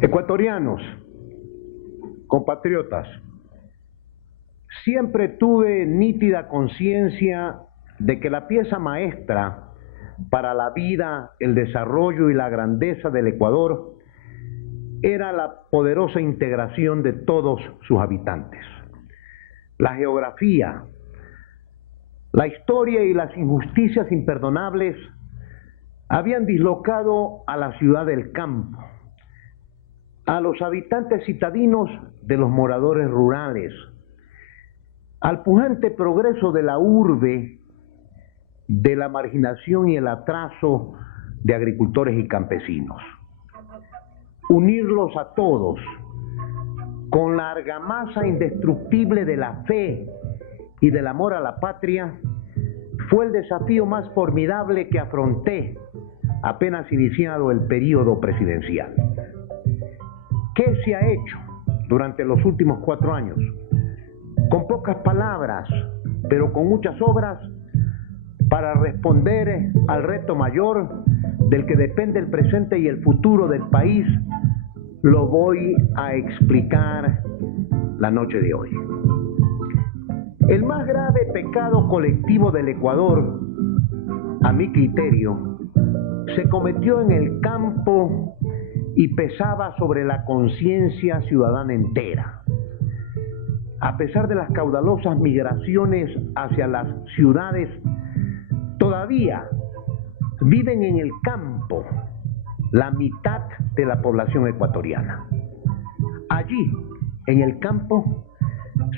Ecuatorianos, compatriotas, siempre tuve nítida conciencia de que la pieza maestra para la vida, el desarrollo y la grandeza del Ecuador era la poderosa integración de todos sus habitantes. La geografía, la historia y las injusticias imperdonables habían dislocado a la ciudad del campo, a los habitantes citadinos de los moradores rurales, al pujante progreso de la urbe, de la marginación y el atraso de agricultores y campesinos. Unirlos a todos con la argamasa indestructible de la fe y del amor a la patria fue el desafío más formidable que afronté apenas iniciado el período presidencial. ¿Qué se ha hecho durante los últimos 4 años? Con pocas palabras, pero con muchas obras para responder al reto mayor del que depende el presente y el futuro del país, lo voy a explicar la noche de hoy. El más grave pecado colectivo del Ecuador, a mi criterio, se cometió en el campo y pesaba sobre la conciencia ciudadana entera. A pesar de las caudalosas migraciones hacia las ciudades, todavía viven en el campo la mitad de la población ecuatoriana. Allí, en el campo,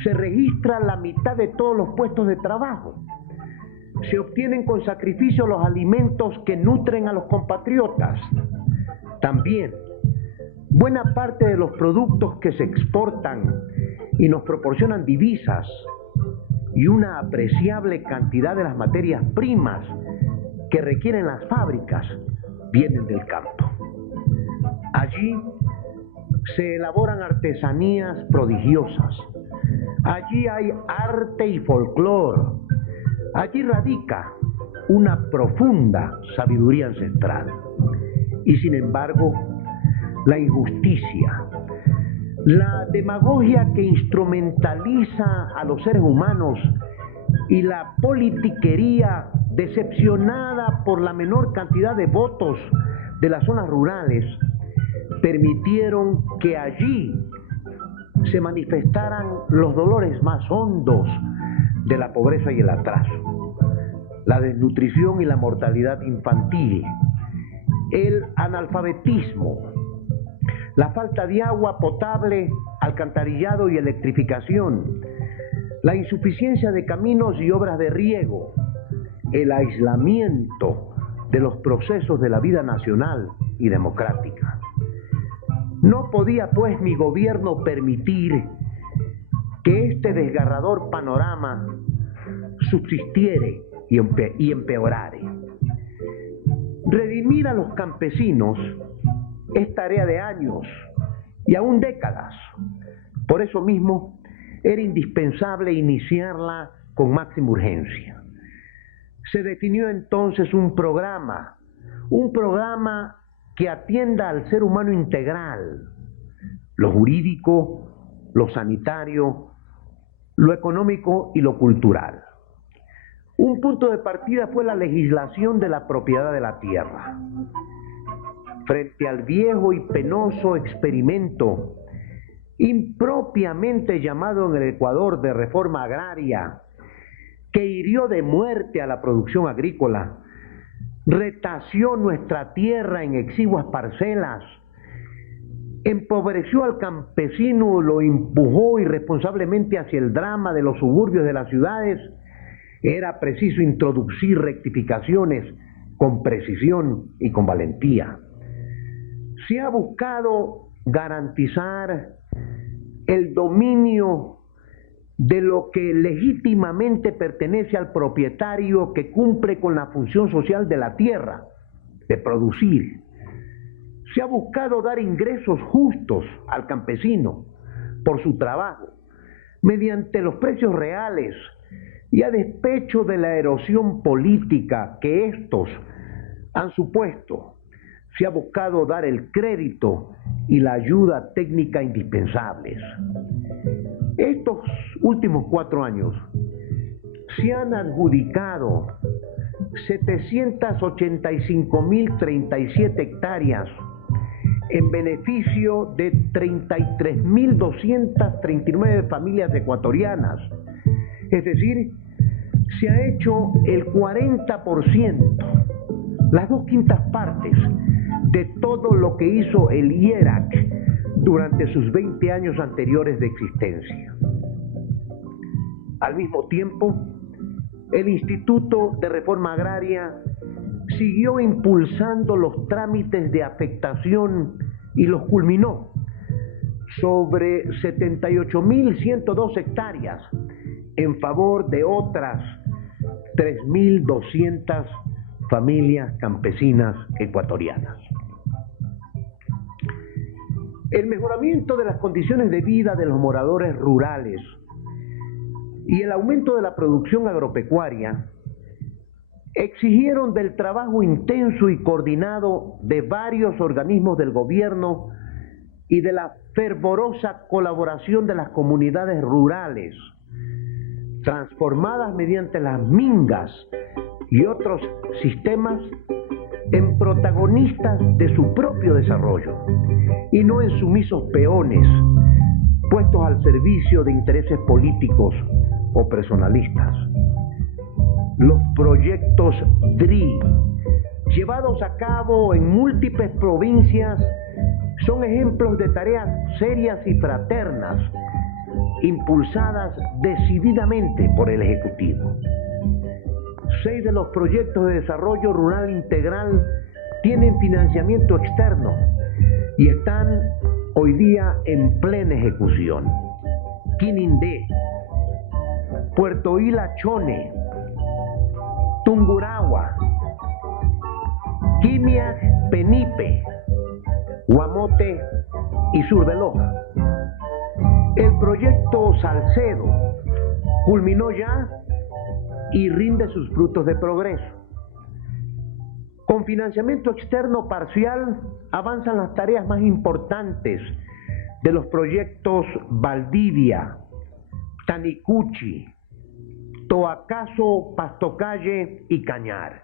se registra la mitad de todos los puestos de trabajo. Se obtienen con sacrificio los alimentos que nutren a los compatriotas. También, buena parte de los productos que se exportan y nos proporcionan divisas y una apreciable cantidad de las materias primas que requieren las fábricas vienen del campo. Allí se elaboran artesanías prodigiosas. Allí hay arte y folclor. Allí radica una profunda sabiduría ancestral. Y sin embargo, la injusticia, la demagogia que instrumentaliza a los seres humanos y la politiquería decepcionada por la menor cantidad de votos de las zonas rurales permitieron que allí se manifestaran los dolores más hondos de la pobreza y el atraso, la desnutrición y la mortalidad infantil, el analfabetismo, la falta de agua potable, alcantarillado y electrificación, la insuficiencia de caminos y obras de riego, el aislamiento de los procesos de la vida nacional y democrática. No podía, pues, mi gobierno permitir que este desgarrador panorama subsistiera y empeorara. Redimir a los campesinos es tarea de años y aún décadas. Por eso mismo era indispensable iniciarla con máxima urgencia. Se definió entonces un programa que atienda al ser humano integral, lo jurídico, lo sanitario, lo económico y lo cultural. Un punto de partida fue la legislación de la propiedad de la tierra. Frente al viejo y penoso experimento impropiamente llamado en el Ecuador de reforma agraria, que hirió de muerte a la producción agrícola, retació nuestra tierra en exiguas parcelas, empobreció al campesino, lo empujó irresponsablemente hacia el drama de los suburbios de las ciudades, era preciso introducir rectificaciones con precisión y con valentía. Se ha buscado garantizar el dominio de lo que legítimamente pertenece al propietario que cumple con la función social de la tierra, de producir. Se ha buscado dar ingresos justos al campesino por su trabajo, mediante los precios reales y a despecho de la erosión política que estos han supuesto. Se ha buscado dar el crédito y la ayuda técnica indispensables. Estos últimos 4 años se han adjudicado 785.037 hectáreas en beneficio de 33.239 familias ecuatorianas. Es decir, se ha hecho el 40%, las 2/5 partes de todo lo que hizo el IERAC durante sus 20 años anteriores de existencia. Al mismo tiempo, el Instituto de Reforma Agraria siguió impulsando los trámites de afectación y los culminó sobre 78.102 hectáreas en favor de otras 3.200 familias campesinas ecuatorianas. El mejoramiento de las condiciones de vida de los moradores rurales y el aumento de la producción agropecuaria exigieron del trabajo intenso y coordinado de varios organismos del gobierno y de la fervorosa colaboración de las comunidades rurales, transformadas mediante las mingas y otros sistemas en protagonistas de su propio desarrollo y no en sumisos peones puestos al servicio de intereses políticos o personalistas. Los proyectos DRI, llevados a cabo en múltiples provincias, son ejemplos de tareas serias y fraternas, impulsadas decididamente por el Ejecutivo. 6 de los proyectos de desarrollo rural integral tienen financiamiento externo y están hoy día en plena ejecución. Quinindé, Puerto Hila Chone, Tungurahua, Quimiac Penipe, Guamote y Sur de Loja. El proyecto Salcedo culminó ya y rinde sus frutos de progreso. Con financiamiento externo parcial avanzan las tareas más importantes de los proyectos Valdivia, Tanicuchi, Toacaso, Pastocalle y Cañar.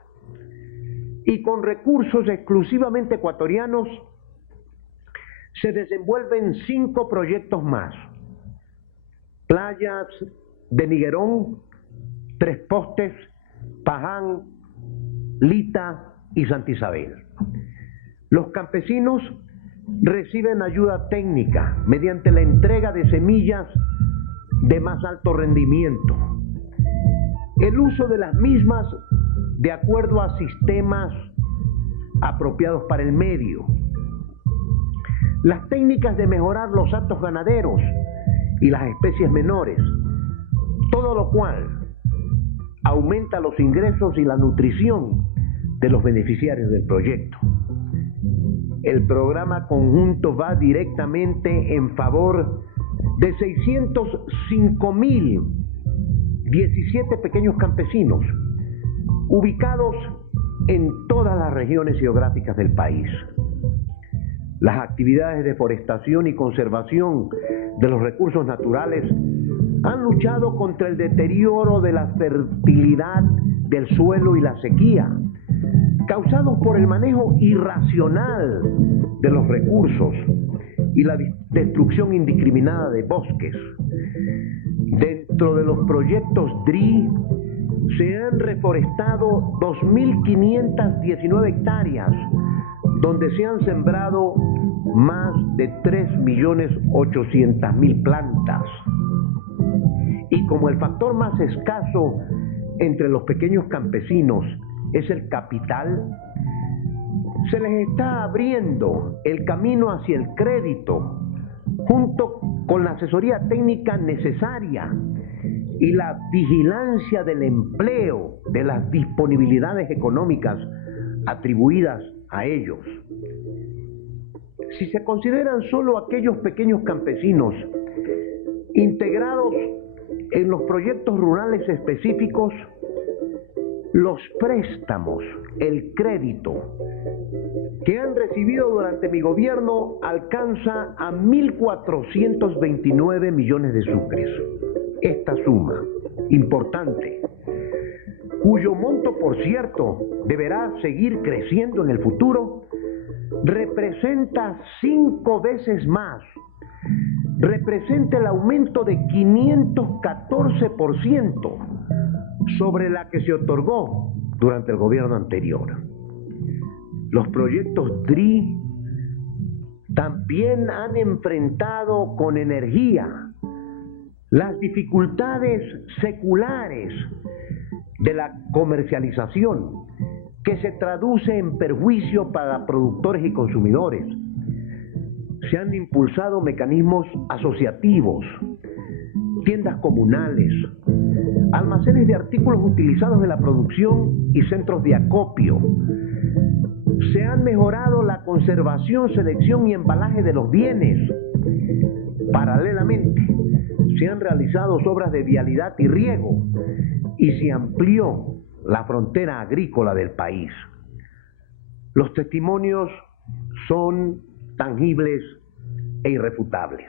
Y con recursos exclusivamente ecuatorianos se desenvuelven 5 proyectos más. Playas de Niguerón, Tres Postes, Paján, Lita y Santa Isabel. Los campesinos reciben ayuda técnica mediante la entrega de semillas de más alto rendimiento, el uso de las mismas de acuerdo a sistemas apropiados para el medio, las técnicas de mejorar los hatos ganaderos y las especies menores, todo lo cual aumenta los ingresos y la nutrición de los beneficiarios del proyecto. El programa conjunto va directamente en favor de 605.017 pequeños campesinos ubicados en todas las regiones geográficas del país. Las actividades de forestación y conservación de los recursos naturales han luchado contra el deterioro de la fertilidad del suelo y la sequía, causados por el manejo irracional de los recursos y la destrucción indiscriminada de bosques. Dentro de los proyectos DRI se han reforestado 2.519 hectáreas, donde se han sembrado más de 3.800.000 plantas. Y como el factor más escaso entre los pequeños campesinos es el capital, se les está abriendo el camino hacia el crédito, junto con la asesoría técnica necesaria y la vigilancia del empleo de las disponibilidades económicas atribuidas a ellos. Si se consideran solo aquellos pequeños campesinos integrados en los proyectos rurales específicos, los préstamos, el crédito que han recibido durante mi gobierno alcanza a 1.429 millones de sucres. Esta suma importante, cuyo monto, por cierto, deberá seguir creciendo en el futuro, representa 5 veces más, representa el aumento de 514% sobre la que se otorgó durante el gobierno anterior. Los proyectos DRI también han enfrentado con energía las dificultades seculares de la comercialización, que se traduce en perjuicio para productores y consumidores. Se han impulsado mecanismos asociativos, tiendas comunales, almacenes de artículos utilizados en la producción y centros de acopio. Se han mejorado la conservación, selección y embalaje de los bienes. Paralelamente, se han realizado obras de vialidad y riego y se amplió la frontera agrícola del país. Los testimonios son tangibles e irrefutables.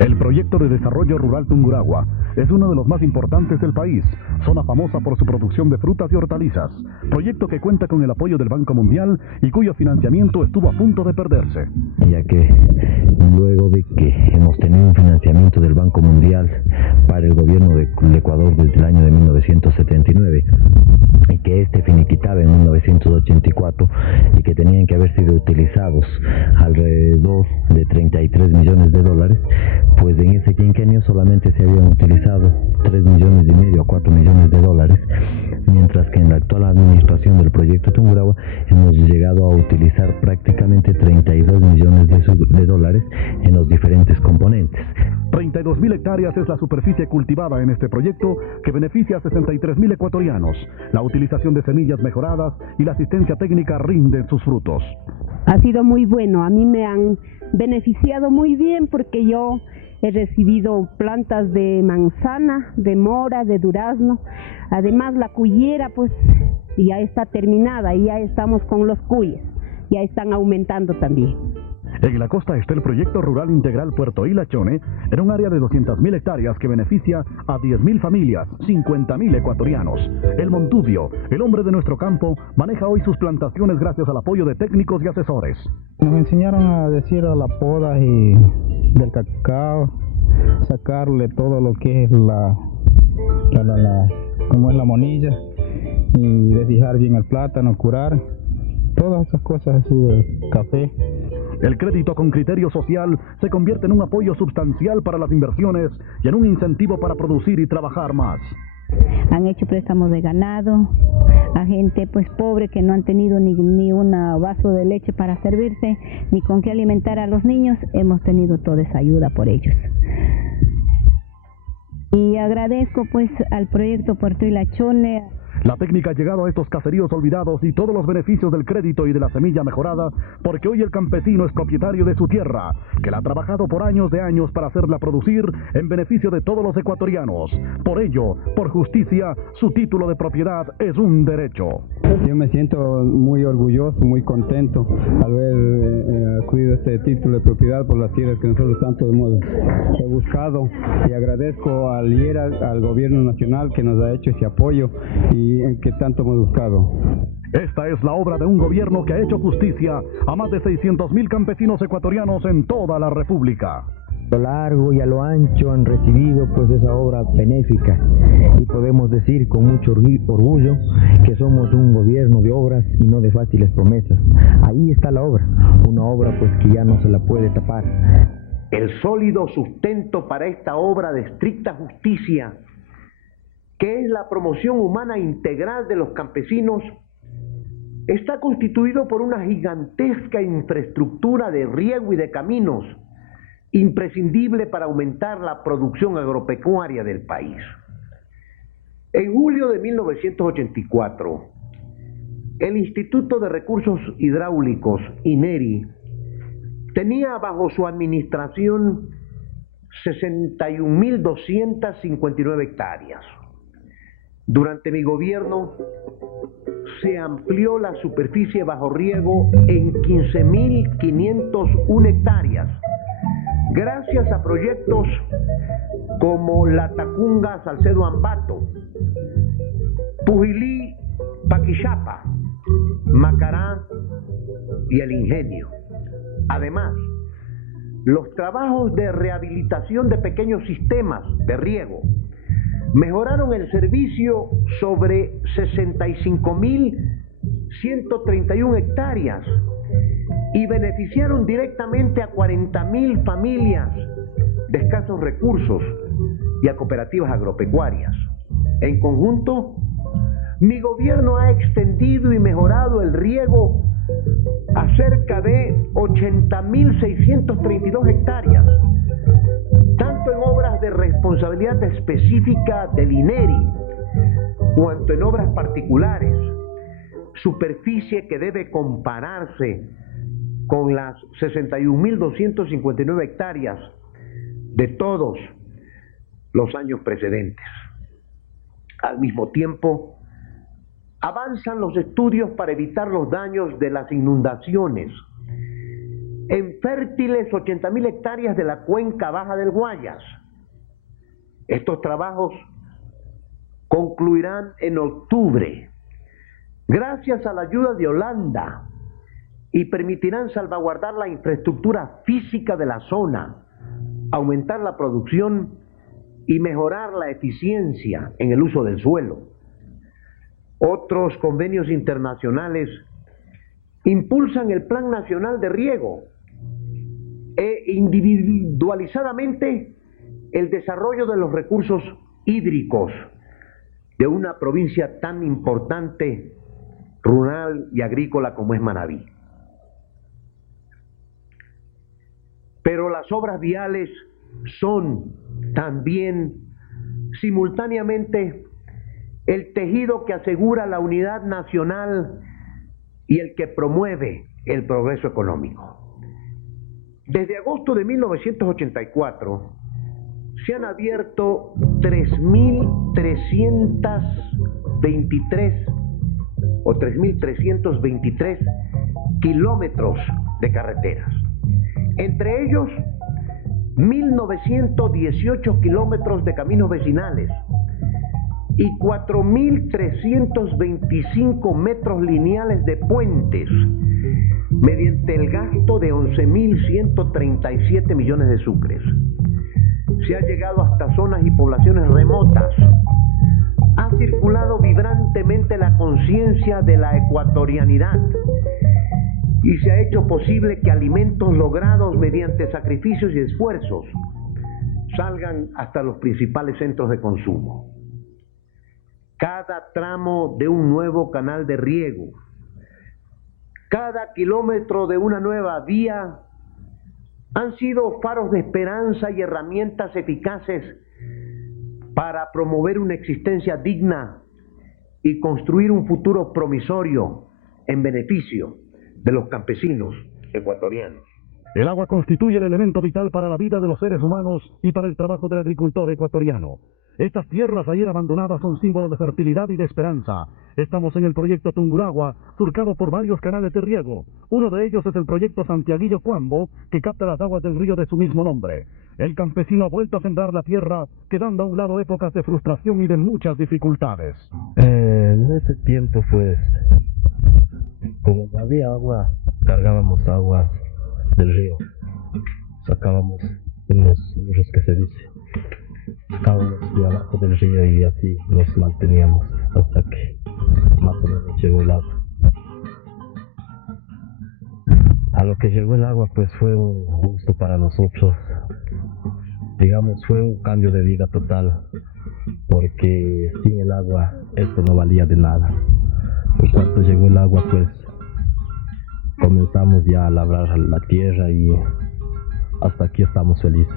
El proyecto de desarrollo rural Tungurahua es uno de los más importantes del país, zona famosa por su producción de frutas y hortalizas, proyecto que cuenta con el apoyo del Banco Mundial y cuyo financiamiento estuvo a punto de perderse. Ya que luego de que hemos tenido un financiamiento del Banco Mundial para el gobierno del Ecuador desde el año de 1979 y que este finiquitaba en 1984 y que tenían que haber sido utilizados alrededor de 33 millones de dólares, pues en ese quinquenio solamente se habían utilizado 3 millones y medio a 4 millones de dólares, mientras que en la actual administración del proyecto Tungurahua hemos llegado a utilizar prácticamente 32 millones de dólares en los diferentes componentes. 32.000 hectáreas es la superficie cultivada en este proyecto que beneficia a 63.000 ecuatorianos. La utilización de semillas mejoradas y la asistencia técnica rinden sus frutos. Ha sido muy bueno, a mí me han beneficiado muy bien porque yo he recibido plantas de manzana, de mora, de durazno. Además la cuyera pues ya está terminada y ya estamos con los cuyes, ya están aumentando también. En la costa está el proyecto rural integral Puerto Ilachone, en un área de 200.000 hectáreas que beneficia a 10.000 familias, 50.000 ecuatorianos. El Montudio, el hombre de nuestro campo, maneja hoy sus plantaciones gracias al apoyo de técnicos y asesores. Nos enseñaron a decir a la poda y del cacao, sacarle todo lo que es como es la monilla y deshijar bien el plátano, curar, todas esas cosas así de café. El crédito con criterio social se convierte en un apoyo sustancial para las inversiones y en un incentivo para producir y trabajar más. Han hecho préstamos de ganado a gente pues pobre que no han tenido ni un vaso de leche para servirse, ni con qué alimentar a los niños. Hemos tenido toda esa ayuda por ellos. Y agradezco pues al proyecto Puerto Ilachone. La técnica ha llegado a estos caseríos olvidados y todos los beneficios del crédito y de la semilla mejorada, porque hoy el campesino es propietario de su tierra, que la ha trabajado por años de años para hacerla producir en beneficio de todos los ecuatorianos. Por ello, por justicia, su título de propiedad es un derecho. Yo me siento muy orgulloso, muy contento al haber adquirido este título de propiedad por las tierras que nosotros tanto hemos buscado, y agradezco al IERA, al gobierno nacional que nos ha hecho ese apoyo y en que tanto hemos buscado. Esta es la obra de un gobierno que ha hecho justicia a más de 600.000 campesinos ecuatorianos en toda la República. A lo largo y a lo ancho han recibido pues esa obra benéfica y podemos decir con mucho orgullo que somos un gobierno de obras y no de fáciles promesas. Ahí está la obra, una obra pues que ya no se la puede tapar. El sólido sustento para esta obra de estricta justicia, que es la promoción humana integral de los campesinos, está constituido por una gigantesca infraestructura de riego y de caminos, imprescindible para aumentar la producción agropecuaria del país. En julio de 1984, el Instituto de Recursos Hidráulicos, INERI, tenía bajo su administración 61.259 hectáreas. Durante mi gobierno se amplió la superficie bajo riego en 15.501 hectáreas, gracias a proyectos como La Tacunga, Salcedo Ambato, Pujilí, Paquillapa, Macará y El Ingenio. Además, los trabajos de rehabilitación de pequeños sistemas de riego mejoraron el servicio sobre 65.131 hectáreas y beneficiaron directamente a 40.000 familias de escasos recursos y a cooperativas agropecuarias. En conjunto, mi gobierno ha extendido y mejorado el riego a cerca de 80.632 hectáreas, tanto en obras de responsabilidad específica del INERI, cuanto en obras particulares, superficie que debe compararse con las 61.259 hectáreas de todos los años precedentes. Al mismo tiempo, avanzan los estudios para evitar los daños de las inundaciones en fértiles 80.000 hectáreas de la cuenca baja del Guayas. Estos trabajos concluirán en octubre, gracias a la ayuda de Holanda, y permitirán salvaguardar la infraestructura física de la zona, aumentar la producción y mejorar la eficiencia en el uso del suelo. Otros convenios internacionales impulsan el Plan Nacional de Riego e individualizadamente el desarrollo de los recursos hídricos de una provincia tan importante, rural y agrícola como es Manabí. Pero las obras viales son también simultáneamente el tejido que asegura la unidad nacional y el que promueve el progreso económico. Desde agosto de 1984 se han abierto 3.323 o 3.323 kilómetros de carreteras. Entre ellos, 1.918 kilómetros de caminos vecinales y 4.325 metros lineales de puentes, mediante el gasto de 11.137 millones de sucres. Se ha llegado hasta zonas y poblaciones remotas. Ha circulado vibrantemente la conciencia de la ecuatorianidad y se ha hecho posible que alimentos logrados mediante sacrificios y esfuerzos salgan hasta los principales centros de consumo. Cada tramo de un nuevo canal de riego, cada kilómetro de una nueva vía han sido faros de esperanza y herramientas eficaces para promover una existencia digna y construir un futuro promisorio en beneficio de los campesinos ecuatorianos. El agua constituye el elemento vital para la vida de los seres humanos y para el trabajo del agricultor ecuatoriano. Estas tierras ayer abandonadas son símbolo de fertilidad y de esperanza. Estamos en el proyecto Tungurahua, surcado por varios canales de riego. Uno de ellos es el proyecto Santiaguillo Cuambo, que capta las aguas del río de su mismo nombre. El campesino ha vuelto a sembrar la tierra, quedando a un lado épocas de frustración y de muchas dificultades. En ese tiempo, pues, como no había agua, cargábamos agua del río. Sacábamos unos burros que se dice. Sacábamos de abajo del río y así nos manteníamos hasta que más o menos llegó el agua. A lo que llegó el agua, pues fue un gusto para nosotros. Digamos, fue un cambio de vida total, porque sin el agua esto no valía de nada. En cuanto llegó el agua, pues comenzamos ya a labrar la tierra y hasta aquí estamos felices.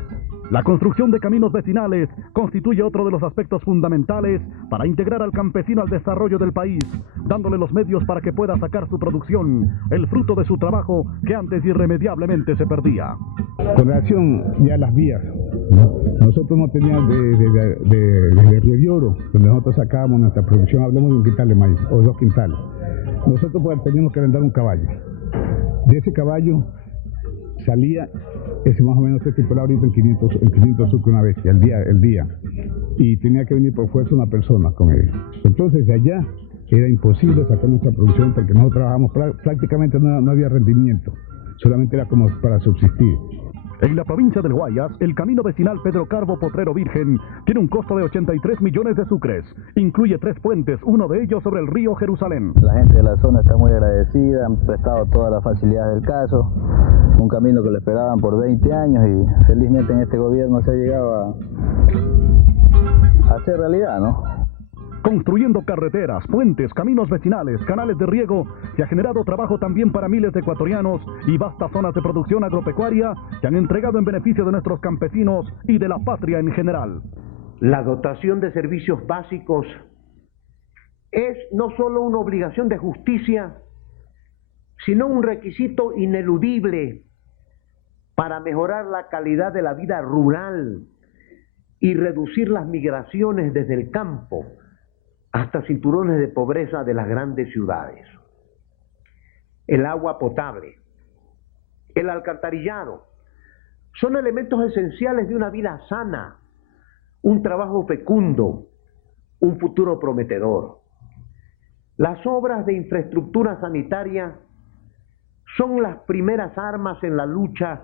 La construcción de caminos vecinales constituye otro de los aspectos fundamentales para integrar al campesino al desarrollo del país, dándole los medios para que pueda sacar su producción, el fruto de su trabajo que antes irremediablemente se perdía. Con relación ya a las vías, nosotros no teníamos de Río de Oro, donde nosotros sacábamos nuestra producción, hablemos de un quintal de maíz o 2 quintales. Nosotros pues, teníamos que vender un caballo. De ese caballo salía, ese más o menos se estipulaba ahorita en 500 sucre una vez, el día, y tenía que venir por fuerza una persona con él. Entonces de allá era imposible sacar nuestra producción porque nosotros trabajamos prácticamente no había rendimiento, solamente era como para subsistir. En la provincia del Guayas, el camino vecinal Pedro Carbo Potrero Virgen tiene un costo de 83 millones de sucres. Incluye 3 puentes, uno de ellos sobre el río Jerusalén. La gente de la zona está muy agradecida, han prestado todas las facilidades del caso. Un camino que lo esperaban por 20 años y felizmente en este gobierno se ha llegado a hacer realidad, ¿no? Construyendo carreteras, puentes, caminos vecinales, canales de riego, se ha generado trabajo también para miles de ecuatorianos y vastas zonas de producción agropecuaria que han entregado en beneficio de nuestros campesinos y de la patria en general. La dotación de servicios básicos es no solo una obligación de justicia, sino un requisito ineludible para mejorar la calidad de la vida rural y reducir las migraciones desde el campo hasta cinturones de pobreza de las grandes ciudades. El agua potable, el alcantarillado, son elementos esenciales de una vida sana, un trabajo fecundo, un futuro prometedor. Las obras de infraestructura sanitaria son las primeras armas en la lucha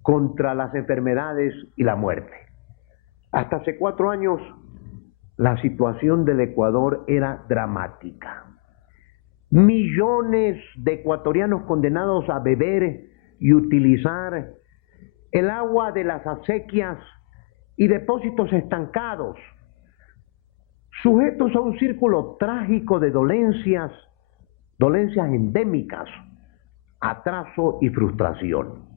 contra las enfermedades y la muerte. Hasta hace 4 años, la situación del Ecuador era dramática. Millones de ecuatorianos condenados a beber y utilizar el agua de las acequias y depósitos estancados, sujetos a un círculo trágico de dolencias endémicas, atraso y frustración.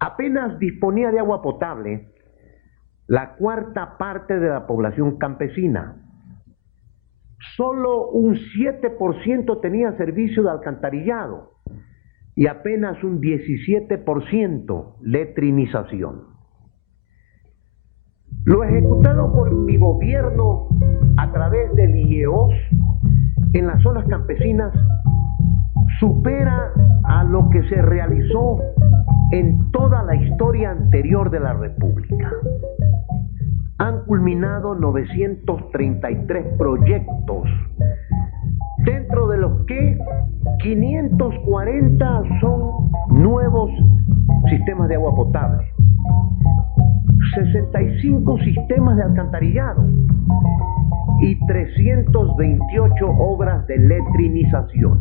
Apenas disponía de agua potable la 1/4 parte de la población campesina. Solo un 7% tenía servicio de alcantarillado y apenas un 17% letrinización. Lo ejecutado por mi gobierno a través del IEOS en las zonas campesinas supera a lo que se realizó en toda la historia anterior de la República. Han culminado 933 proyectos, dentro de los que 540 son nuevos sistemas de agua potable, 65 sistemas de alcantarillado y 328 obras de letrinización,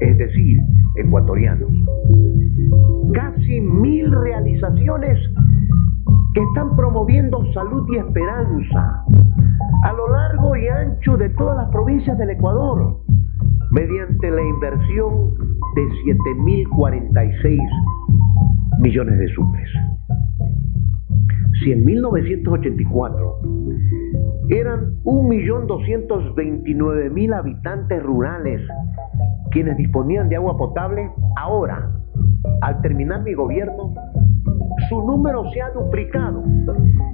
es decir, ecuatorianos. Casi 1000 realizaciones que están promoviendo salud y esperanza a lo largo y ancho de todas las provincias del Ecuador, mediante la inversión de 7.046 millones de sucres. Si en 1984 eran 1.229.000 habitantes rurales quienes disponían de agua potable, ahora, al terminar mi gobierno, su número se ha duplicado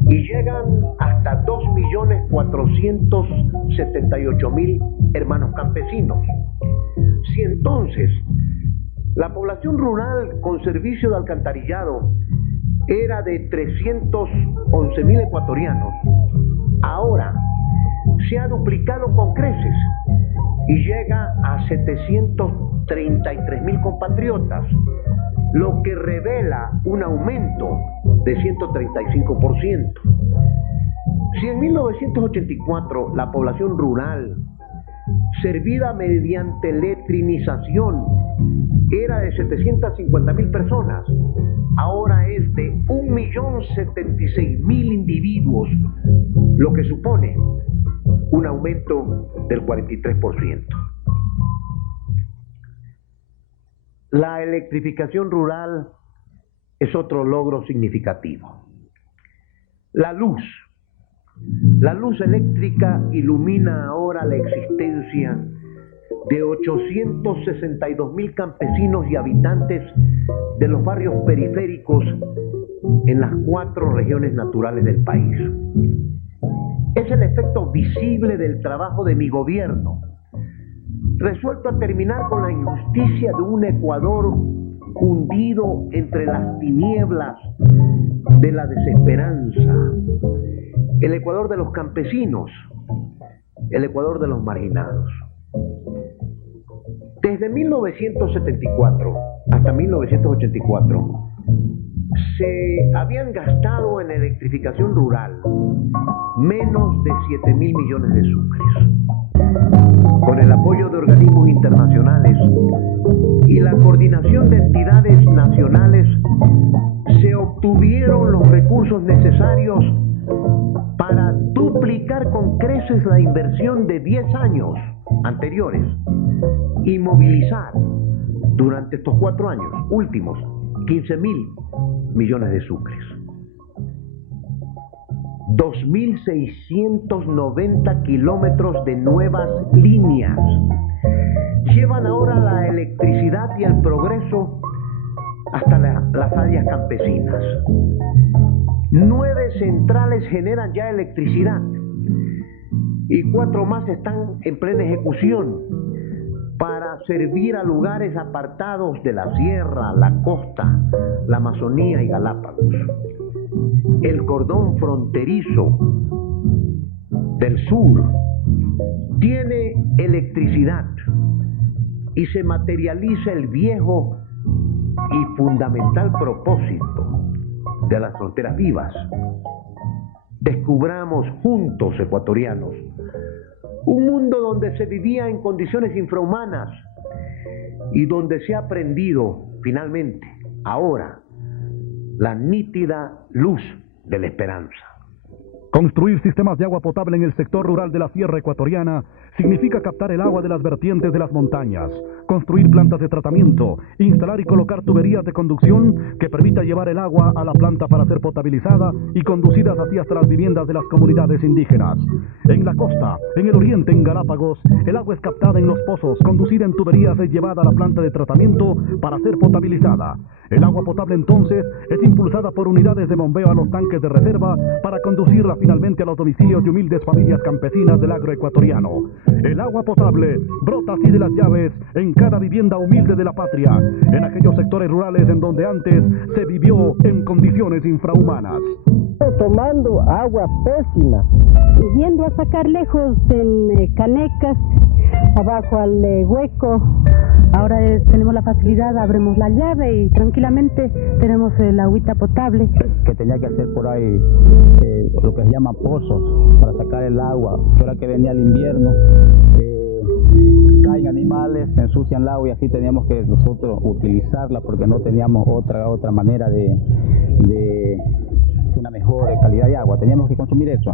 y llegan hasta 2.478.000 hermanos campesinos. Si entonces la población rural con servicio de alcantarillado era de 311.000 ecuatorianos, ahora se ha duplicado con creces y llega a 733.000 compatriotas, lo que revela un aumento de 135%. Si en 1984 la población rural, servida mediante letrinización, era de 750.000 personas, ahora es de 1.076.000 individuos, lo que supone un aumento del 43%. La electrificación rural es otro logro significativo. La luz. La luz eléctrica ilumina ahora la existencia de 862.000 campesinos y habitantes de los barrios periféricos en las 4 regiones naturales del país. Es el efecto visible del trabajo de mi gobierno, resuelto a terminar con la injusticia de un Ecuador hundido entre las tinieblas de la desesperanza, el Ecuador de los campesinos, el Ecuador de los marginados. Desde 1974 hasta 1984 se habían gastado en electrificación rural menos de 7.000 millones de sucres. Con el apoyo de organismos internacionales y la coordinación de entidades nacionales se obtuvieron los recursos necesarios para duplicar con creces la inversión de 10 años anteriores y movilizar durante estos 4 años últimos 15.000 millones de sucres. 2.690 kilómetros de nuevas líneas llevan ahora la electricidad y el progreso hasta las áreas campesinas. 9 centrales generan ya electricidad y 4 más están en plena ejecución para servir a lugares apartados de la sierra, la costa, la Amazonía y Galápagos. El cordón fronterizo del sur tiene electricidad y se materializa el viejo y fundamental propósito de las fronteras vivas. Descubramos juntos, ecuatorianos, un mundo donde se vivía en condiciones infrahumanas y donde se ha aprendido finalmente, ahora, la nítida luz de la esperanza. Construir sistemas de agua potable en el sector rural de la sierra ecuatoriana significa captar el agua de las vertientes de las montañas, construir plantas de tratamiento, instalar y colocar tuberías de conducción que permita llevar el agua a la planta para ser potabilizada y conducidas así hasta las viviendas de las comunidades indígenas. En la costa, en el oriente, en Galápagos, el agua es captada en los pozos, conducida en tuberías y llevada a la planta de tratamiento para ser potabilizada. El agua potable entonces es impulsada por unidades de bombeo a los tanques de reserva para conducirla finalmente a los domicilios de humildes familias campesinas del agroecuatoriano. El agua potable brota así de las llaves en cada vivienda humilde de la patria, en aquellos sectores rurales en donde antes se vivió en condiciones infrahumanas. Tomando agua pésima, Yendo a sacar lejos en canecas, abajo al hueco. Ahora tenemos la facilidad, abrimos la llave y tranquilamente tenemos el agüita potable. Que tenía que hacer por ahí lo que se llama pozos para sacar el agua, que ahora que venía el invierno caen animales, se ensucian el agua y así teníamos que nosotros utilizarla porque no teníamos otra manera de una mejor calidad de agua, teníamos que consumir eso.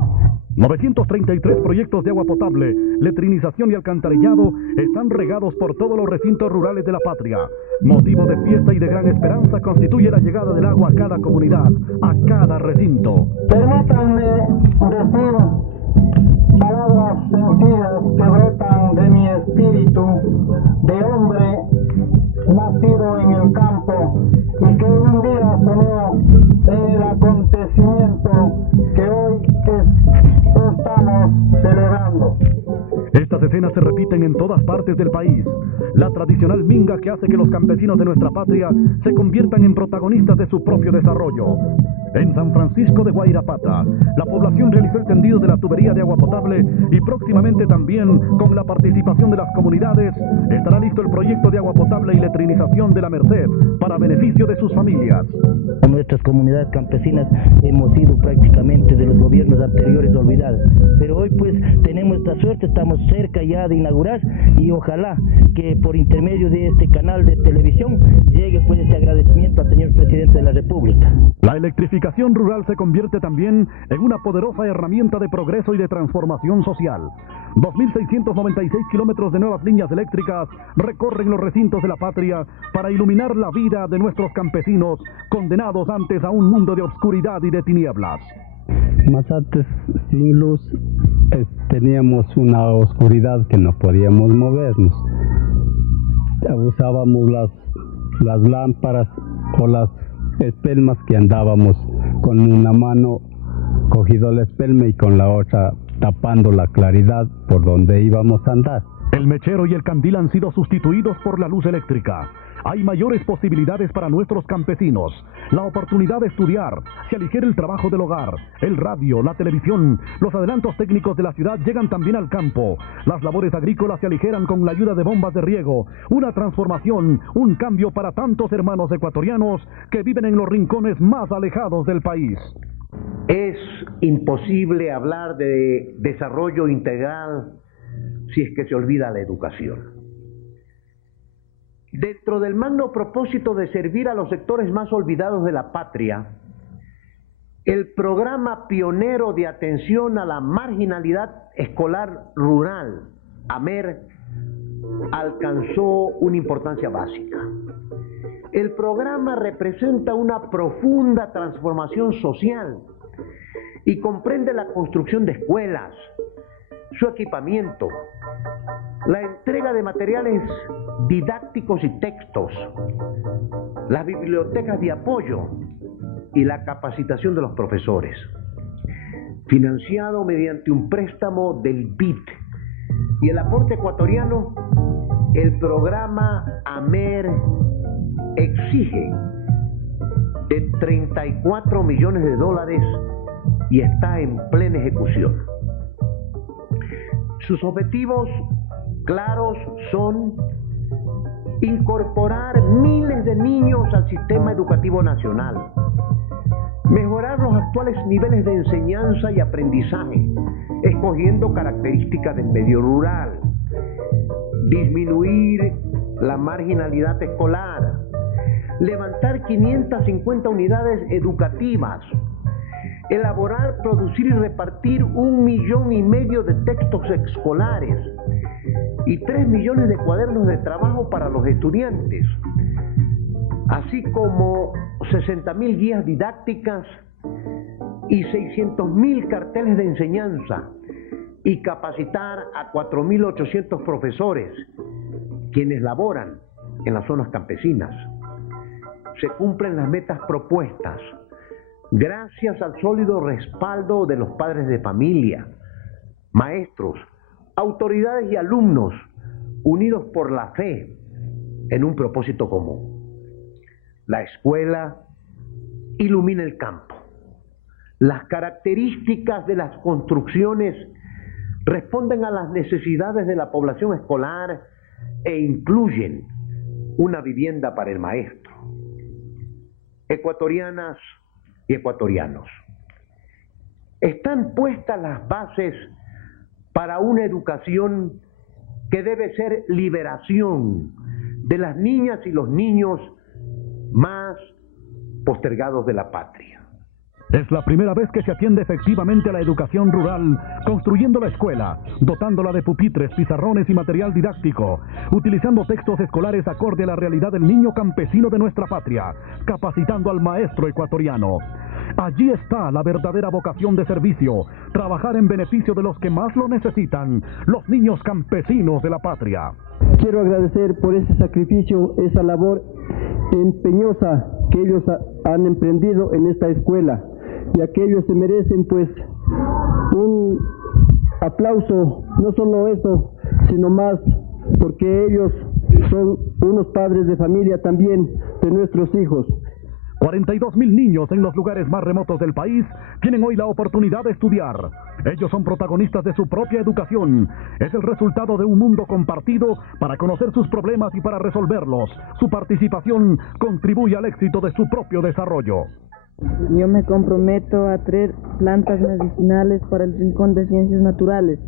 933 proyectos de agua potable, letrinización y alcantarillado están regados por todos los recintos rurales de la patria. Motivo de fiesta y de gran esperanza constituye la llegada del agua a cada comunidad, a cada recinto. Permítanme decir palabras sencillas que brotan de mi espíritu de hombre nacido en el campo y que un día soñó en el acontecimiento que hoy estamos celebrando. Estas escenas se repiten en todas partes del país. La tradicional minga que hace que los campesinos de nuestra patria se conviertan en protagonistas de su propio desarrollo. En San Francisco de Guairapata, la población realizó el tendido de la tubería de agua potable y próximamente también, con la participación de las comunidades, estará listo el proyecto de agua potable y letrinización de la Merced para beneficio de sus familias. Nuestras comunidades campesinas hemos sido prácticamente de los gobiernos anteriores olvidadas, pero hoy pues tenemos esta suerte, estamos cerca ya de inaugurar y ojalá que por intermedio de este canal de televisión llegue pues este agradecimiento al señor presidente de la República. La electrificación rural se convierte también en una poderosa herramienta de progreso y de transformación social. 2.696 kilómetros de nuevas líneas eléctricas recorren los recintos de la patria para iluminar la vida de nuestros campesinos condenados antes a un mundo de oscuridad y de tinieblas. Más antes, sin luz, teníamos una oscuridad que no podíamos movernos. Usábamos las lámparas o las espelmas que andábamos con una mano cogido la espelma y con la otra tapando la claridad por donde íbamos a andar. El mechero y el candil han sido sustituidos por la luz eléctrica. Hay mayores posibilidades para nuestros campesinos. La oportunidad de estudiar, se aligera el trabajo del hogar, el radio, la televisión, los adelantos técnicos de la ciudad llegan también al campo. Las labores agrícolas se aligeran con la ayuda de bombas de riego. Una transformación, un cambio para tantos hermanos ecuatorianos que viven en los rincones más alejados del país. Es imposible hablar de desarrollo integral si es que se olvida la educación. Dentro del magno propósito de servir a los sectores más olvidados de la patria, el programa pionero de atención a la marginalidad escolar rural, AMER, alcanzó una importancia básica. El programa representa una profunda transformación social y comprende la construcción de escuelas, su equipamiento, la entrega de materiales didácticos y textos, las bibliotecas de apoyo y la capacitación de los profesores. Financiado mediante un préstamo del BID y el aporte ecuatoriano, el programa AMER exige de $34 millones y está en plena ejecución. Sus objetivos claros son incorporar miles de niños al sistema educativo nacional, mejorar los actuales niveles de enseñanza y aprendizaje, escogiendo características del medio rural, disminuir la marginalidad escolar, levantar 550 unidades educativas, elaborar, producir y repartir 1,5 millones de textos escolares y 3 millones de cuadernos de trabajo para los estudiantes, así como 60.000 guías didácticas y 600.000 carteles de enseñanza, y capacitar a 4.800 profesores, quienes laboran en las zonas campesinas. Se cumplen las metas propuestas gracias al sólido respaldo de los padres de familia, maestros, autoridades y alumnos unidos por la fe en un propósito común. La escuela ilumina el campo. Las características de las construcciones responden a las necesidades de la población escolar e incluyen una vivienda para el maestro. Ecuatorianas y ecuatorianos, están puestas las bases para una educación que debe ser liberación de las niñas y los niños más postergados de la patria. Es la primera vez que se atiende efectivamente a la educación rural, construyendo la escuela, dotándola de pupitres, pizarrones y material didáctico, utilizando textos escolares acorde a la realidad del niño campesino de nuestra patria, capacitando al maestro ecuatoriano. Allí está la verdadera vocación de servicio, trabajar en beneficio de los que más lo necesitan, los niños campesinos de la patria. Quiero agradecer por ese sacrificio, esa labor empeñosa que ellos han emprendido en esta escuela, y aquellos se merecen pues un aplauso, no solo eso, sino más, porque ellos son unos padres de familia también de nuestros hijos. 42.000 niños en los lugares más remotos del país tienen hoy la oportunidad de estudiar. Ellos son protagonistas de su propia educación. Es el resultado de un mundo compartido para conocer sus problemas y para resolverlos. Su participación contribuye al éxito de su propio desarrollo. Yo me comprometo a traer plantas medicinales para el Rincón de Ciencias Naturales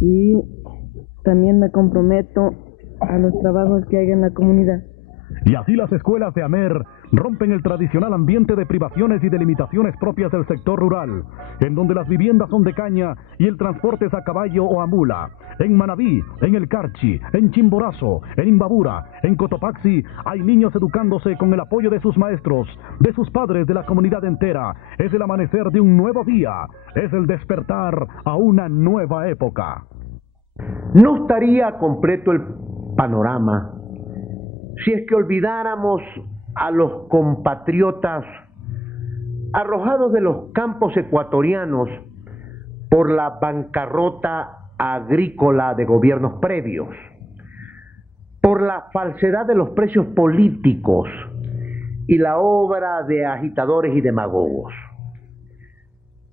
y también me comprometo a los trabajos que hay en la comunidad. Y así las escuelas de Amer rompen el tradicional ambiente de privaciones y delimitaciones propias del sector rural, en donde las viviendas son de caña y el transporte es a caballo o a mula. En Manabí, en El Carchi, en Chimborazo, en Imbabura, en Cotopaxi, hay niños educándose con el apoyo de sus maestros, de sus padres, de la comunidad entera. Es el amanecer de un nuevo día, es el despertar a una nueva época. No estaría completo el panorama si es que olvidáramos a los compatriotas arrojados de los campos ecuatorianos por la bancarrota agrícola de gobiernos previos, por la falsedad de los precios políticos y la obra de agitadores y demagogos.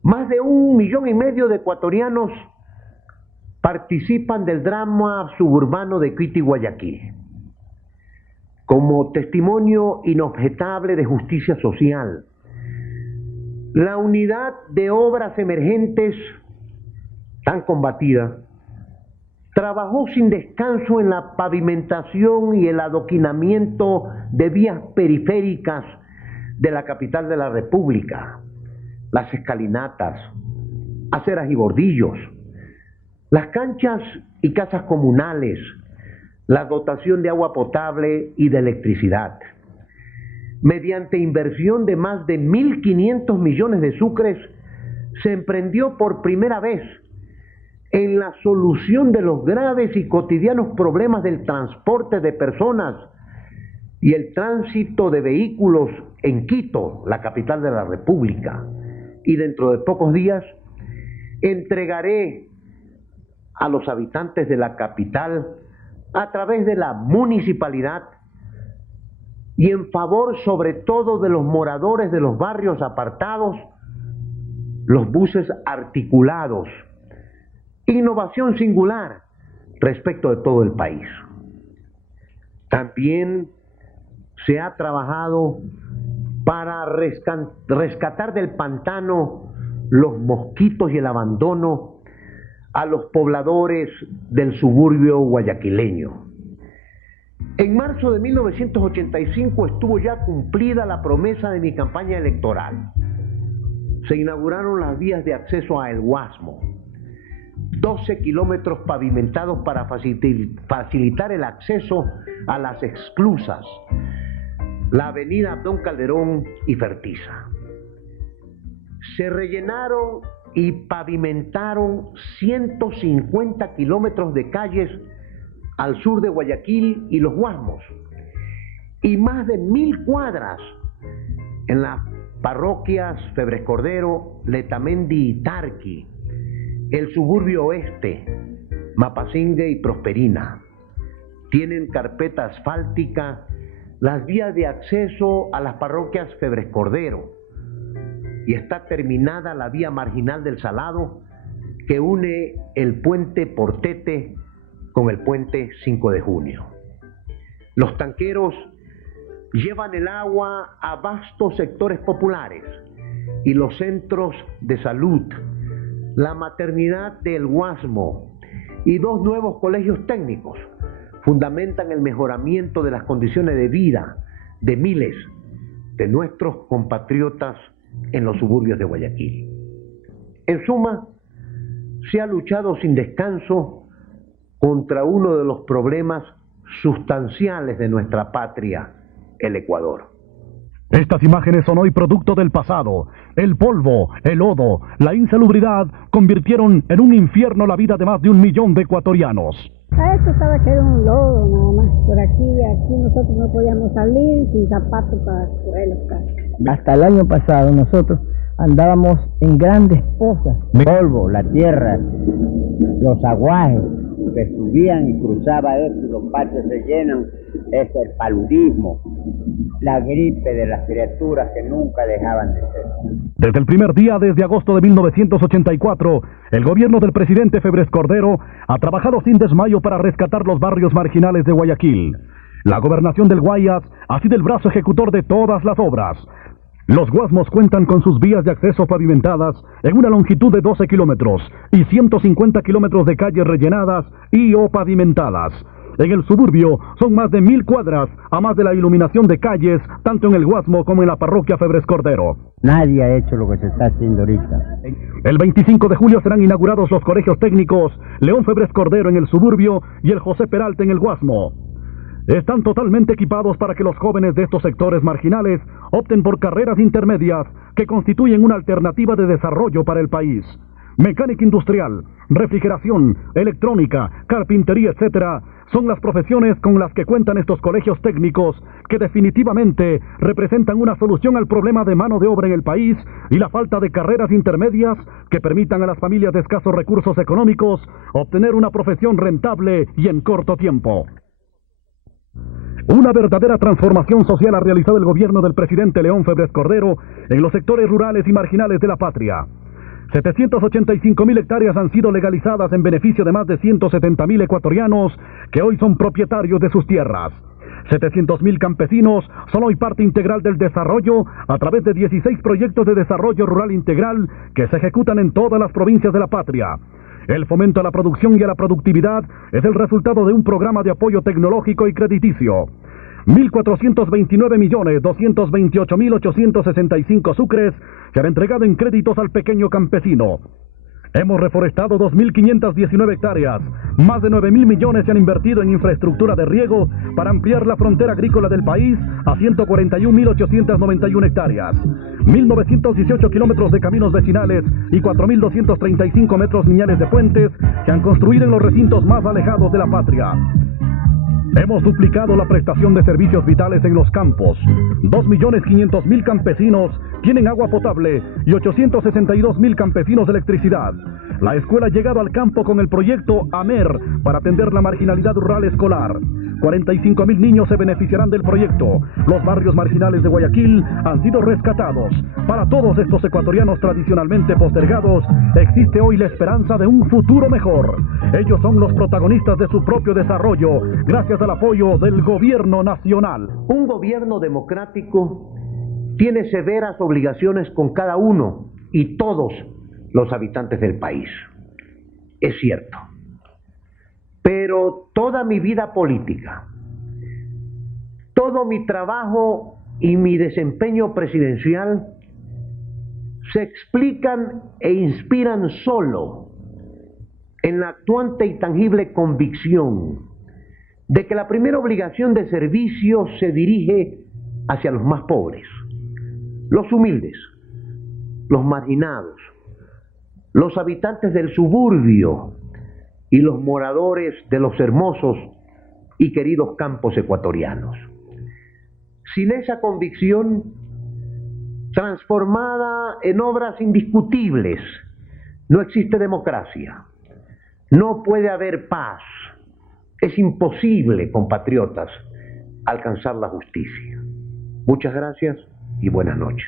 Más de 1,5 millones de ecuatorianos participan del drama suburbano de Quito y Guayaquil como testimonio inobjetable de justicia social. La unidad de obras emergentes, tan combatida, trabajó sin descanso en la pavimentación y el adoquinamiento de vías periféricas de la capital de la República, las escalinatas, aceras y bordillos, las canchas y casas comunales, la dotación de agua potable y de electricidad. Mediante inversión de más de 1.500 millones de sucres, se emprendió por primera vez en la solución de los graves y cotidianos problemas del transporte de personas y el tránsito de vehículos en Quito, la capital de la República. Y dentro de pocos días entregaré a los habitantes de la capital, a través de la municipalidad y en favor sobre todo de los moradores de los barrios apartados, los buses articulados, innovación singular respecto de todo el país. También se ha trabajado para rescatar del pantano los mosquitos y el abandono a los pobladores del suburbio guayaquileño. En marzo de 1985 estuvo ya cumplida la promesa de mi campaña electoral. Se inauguraron las vías de acceso a El Guasmo, 12 kilómetros pavimentados para facilitar el acceso a las esclusas, la avenida Abdón Calderón y Fertiza. Se rellenaron y pavimentaron 150 kilómetros de calles al sur de Guayaquil y Los Guasmos, y más de 1.000 cuadras en las parroquias Febres Cordero, Letamendi y Tarqui, el suburbio oeste, Mapasingue y Prosperina. Tienen carpeta asfáltica las vías de acceso a las parroquias Febres Cordero, y está terminada la vía marginal del Salado que une el puente Portete con el puente 5 de Junio. Los tanqueros llevan el agua a vastos sectores populares y los centros de salud, la maternidad de El Guasmo y 2 nuevos colegios técnicos fundamentan el mejoramiento de las condiciones de vida de miles de nuestros compatriotas en los suburbios de Guayaquil. En suma, se ha luchado sin descanso contra uno de los problemas sustanciales de nuestra patria, el Ecuador. Estas imágenes son hoy producto del pasado. El polvo, el lodo, la insalubridad convirtieron en un infierno la vida de más de 1 millón de ecuatorianos. A esto estaba que era un lodo nada más. Por aquí nosotros no podíamos salir sin zapatos para correr los carros. Hasta el año pasado nosotros andábamos en grandes pozas, polvo, la tierra, los aguajes que subían y cruzaba eso, los patios se llenan, es el paludismo, la gripe de las criaturas que nunca dejaban de ser. Desde el primer día, desde agosto de 1984, el gobierno del presidente Febres Cordero ha trabajado sin desmayo para rescatar los barrios marginales de Guayaquil. La gobernación del Guayas ha sido el brazo ejecutor de todas las obras. Los Guasmos cuentan con sus vías de acceso pavimentadas en una longitud de 12 kilómetros y 150 kilómetros de calles rellenadas y o pavimentadas. En el suburbio son más de 1000 cuadras, a más de la iluminación de calles, tanto en el Guasmo como en la parroquia Febres Cordero. Nadie ha hecho lo que se está haciendo ahorita. El 25 de julio serán inaugurados los colegios técnicos León Febres Cordero en el suburbio y el José Peralta en el Guasmo. Están totalmente equipados para que los jóvenes de estos sectores marginales opten por carreras intermedias que constituyen una alternativa de desarrollo para el país. Mecánica industrial, refrigeración, electrónica, carpintería, etcétera, son las profesiones con las que cuentan estos colegios técnicos que definitivamente representan una solución al problema de mano de obra en el país y la falta de carreras intermedias que permitan a las familias de escasos recursos económicos obtener una profesión rentable y en corto tiempo. Una verdadera transformación social ha realizado el gobierno del presidente León Febres Cordero en los sectores rurales y marginales de la patria. 785.000 hectáreas han sido legalizadas en beneficio de más de 170.000 ecuatorianos que hoy son propietarios de sus tierras. 700.000 campesinos son hoy parte integral del desarrollo a través de 16 proyectos de desarrollo rural integral que se ejecutan en todas las provincias de la patria. El fomento a la producción y a la productividad es el resultado de un programa de apoyo tecnológico y crediticio. 1.429.228.865 sucres se han entregado en créditos al pequeño campesino. Hemos reforestado 2.519 hectáreas. Más de 9.000 millones se han invertido en infraestructura de riego para ampliar la frontera agrícola del país a 141.891 hectáreas. 1.918 kilómetros de caminos vecinales y 4.235 metros lineales de puentes se han construido en los recintos más alejados de la patria. Hemos duplicado la prestación de servicios vitales en los campos. 2.500.000 campesinos tienen agua potable y 862.000 campesinos electricidad. La escuela ha llegado al campo con el proyecto AMER para atender la marginalidad rural escolar. 45.000 niños se beneficiarán del proyecto. Los barrios marginales de Guayaquil han sido rescatados. Para todos estos ecuatorianos tradicionalmente postergados, existe hoy la esperanza de un futuro mejor. Ellos son los protagonistas de su propio desarrollo, gracias al apoyo del gobierno nacional. Un gobierno democrático tiene severas obligaciones con cada uno y todos los habitantes del país. Es cierto. Pero toda mi vida política, todo mi trabajo y mi desempeño presidencial se explican e inspiran solo en la actuante y tangible convicción de que la primera obligación de servicio se dirige hacia los más pobres, los humildes, los marginados, los habitantes del suburbio y los moradores de los hermosos y queridos campos ecuatorianos. Sin esa convicción, transformada en obras indiscutibles, no existe democracia, no puede haber paz, es imposible, compatriotas, alcanzar la justicia. Muchas gracias y buenas noches.